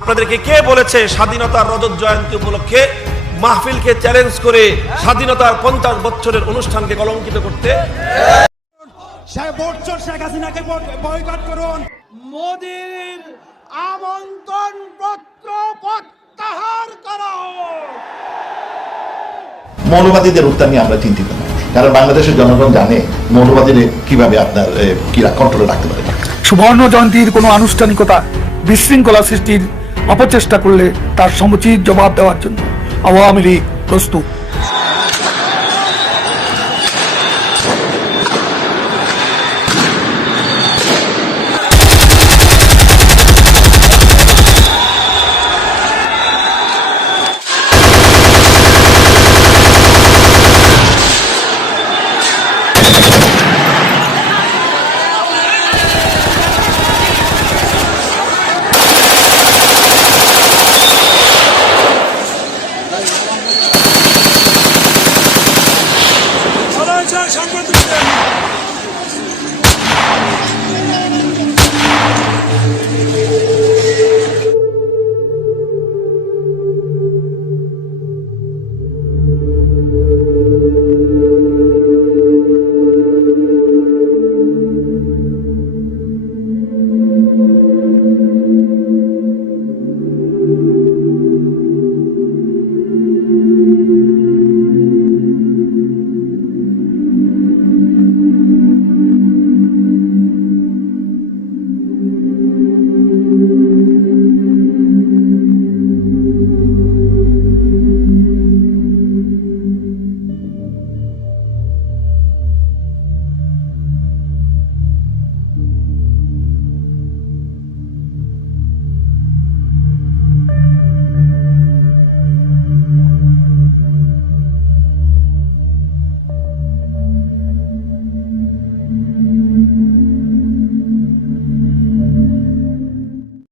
আপনাদেরকে কে বলেছে স্বাধীনতার রজত জয়ন্তী উপলক্ষে মাহফিলকে চ্যালেঞ্জ করে স্বাধীনতার 50 বছরের অনুষ্ঠানকে কলঙ্কিত করতে? শেখ হাসিনাকে বয়কট করুন। মোদির আমন্ত্রণ পত্র প্রত্যাহার করো। মৌলবাদীদের উত্থান নিয়ে আমরা চিন্তিত নই, কারণ বাংলাদেশের জনগণ জানে মৌলবাদীদের কিভাবে আপনার কন্ট্রোলে রাখতে পারে। সুবর্ণ জয়ন্তীর কোনো আনুষ্ঠানিকতা বিশৃঙ্খলা সৃষ্টির অপচেষ্টা করলে তার সমুচিত জবাব দেওয়ার জন্য আওয়ামী লীগ প্রস্তুত। সংগ্রাম